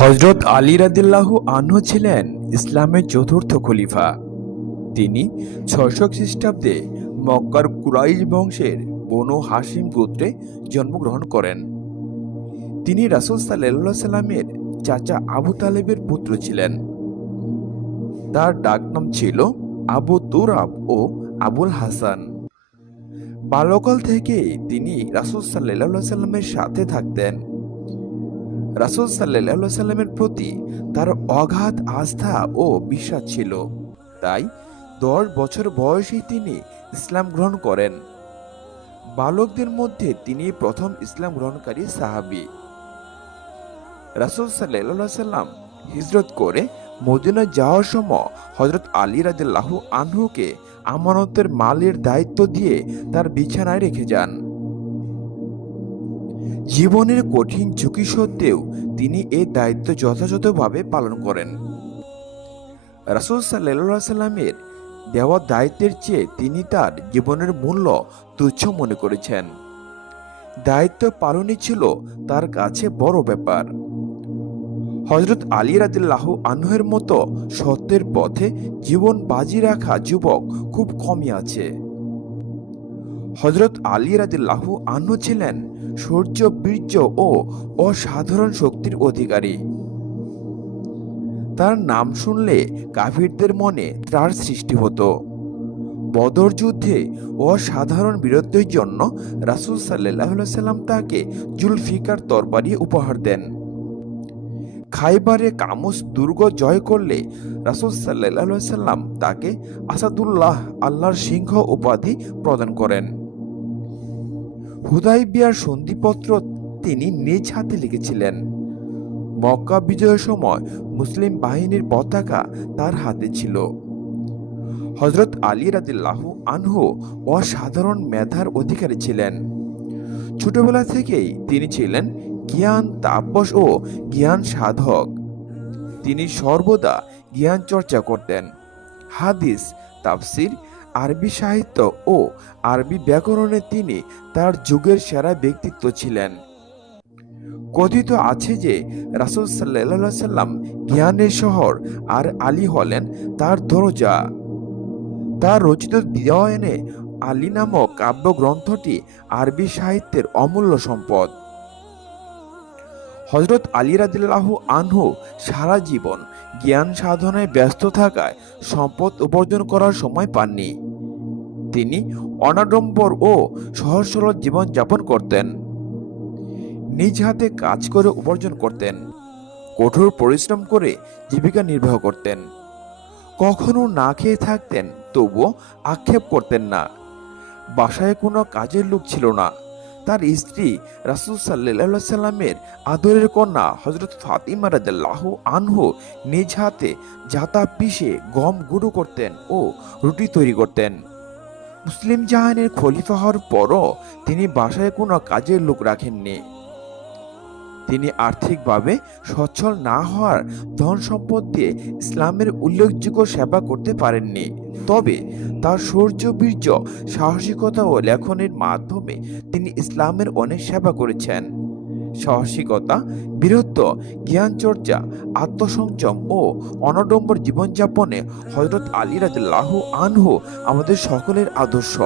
হজরত আলী রাদিল্লাহু আনহু ছিলেন ইসলামের চতুর্থ খলিফা। তিনি ছয়শো খ্রিস্টাব্দে মক্কার কুরাইশ বংশের বনু হাসিম গোত্রে জন্মগ্রহণ করেন। তিনি রাসুল সাল্লাহ সাল্লামের চাচা আবু তালেবের পুত্র ছিলেন। তার ডাকনাম ছিল আবু তুরাব ও আবুল হাসান। বাল্যকাল থেকে তিনি রাসুল সাল্লাহ সাল্লামের সাথে থাকতেন। রাসুল সাল্লাহ সাল্লামের প্রতি তার অগাধ আস্থা ও বিশ্বাস ছিল। তাই দশ বছর বয়সেই তিনি ইসলাম গ্রহণ করেন। বালকদের মধ্যে তিনি প্রথম ইসলাম গ্রহণকারী সাহাবি। রাসুল সাল্লাহ সাল্লাম হিজরত করে মদিনা যাওয়ার সময় হজরত আলী রাদিল্লাহু আনহুকে আমানতের মালের দায়িত্ব দিয়ে তার বিছানায় রেখে যান। জীবনের কঠিন ঝুঁকি সত্ত্বেও তিনি এই দায়িত্ব যথাযথভাবে পালন করেন। রাসুল সাল্লাহ সাল্লামের দেওয়া দায়িত্বের চেয়ে তিনি তার জীবনের মূল্য তুচ্ছ মনে করেছেন। দায়িত্ব পালনই ছিল তার কাছে বড় ব্যাপার। হজরত আলী রাদিল্লাহ আনহের মতো সত্যের পথে জীবন বাজি রাখা যুবক খুব কমই আছে। হজরত আলী রাদিল্লাহ আনহু ছিলেন সূর্য, বীর্য ও অসাধারণ শক্তির অধিকারী। তার নাম শুনলে কাফিরদের মনে ত্রাস সৃষ্টি হতো। বদর যুদ্ধে অসাধারণ বীরত্বের জন্য রাসুল সাল্লাহ সাল্লাম তাকে জুলফিকার তরবারি উপহার দেন। খাইবারে কামুস দুর্গ জয় করলে রাসুল সাল্লাম তাকে আসাদুল্লাহ আল্লাহর সিংহ উপাধি প্রদান করেন। হুদাইবিয়ার সন্ধিপত্র তিনি নিজ হাতে লিখেছিলেন। মক্কা বিজয়ের সময় মুসলিম বাহিনীর পতাকা তার হাতে ছিল। হজরত আলী রাদিল্লাহু আনহু অসাধারণ মেধার অধিকারী ছিলেন। ছোটবেলা থেকেই তিনি ছিলেন জ্ঞান তাপস ও জ্ঞান সাধক। তিনি সর্বদা জ্ঞান চর্চা করতেন। হাদিস, তাফসির, আরবি সাহিত্য ও আরবি ব্যাকরণে তিনি তার যুগের সেরা ব্যক্তিত্ব ছিলেন। কথিত আছে যে রাসুল সাল্লাহ সাল্লাম জ্ঞানের শহর আর আলী হলেন তার দরজা। তার রচিত দিওয়ানে আলী নামক কাব্যগ্রন্থটি আরবি সাহিত্যের অমূল্য সম্পদ। হজরত আলী রাদিল্লাহ আনহু সারা জীবন জ্ঞান সাধনায় ব্যস্ত থাকায় সম্পদ উপার্জন করার সময় পাননি। তিনি অনাডম্বর ও সহজ সরল জীবনযাপন করতেন। নিজ হাতে কাজ করে উপার্জন করতেন। কঠোর পরিশ্রম করে জীবিকা নির্বাহ করতেন। কখনো না খেয়ে থাকতেন, তবুও আক্ষেপ করতেন না। বাসায় কোনো কাজের লোক ছিল না। তার স্ত্রী রাসুল সাল্লাহ সাল্লামের আদরের কন্যা হজরত ফাতিমা রাজাল্লাহ আনহু নিজ হাতে জাতা পিষে গম গুঁড়ো করতেন ও রুটি তৈরি করতেন। মুসলিম জাহানের খলিফা হওয়ার পরও তিনি বাসায় কোনো কাজের লোক রাখেননি। তিনি আর্থিকভাবে সচ্ছল না হওয়ার ধন সম্পদ দিয়ে ইসলামের উল্লেখযোগ্য সেবা করতে পারেননি। তবে তার শৌর্য বীর্য, সাহসিকতা ও লেখনের মাধ্যমে তিনি ইসলামের অনেক সেবা করেছেন। সাহসিকতা, বীরত্ব জ্ঞান চর্চা আত্মসংযম ও অনডম্বর জীবনযাপনে হজরত আলী রাজু আনহু আমাদের সকলের আদর্শ।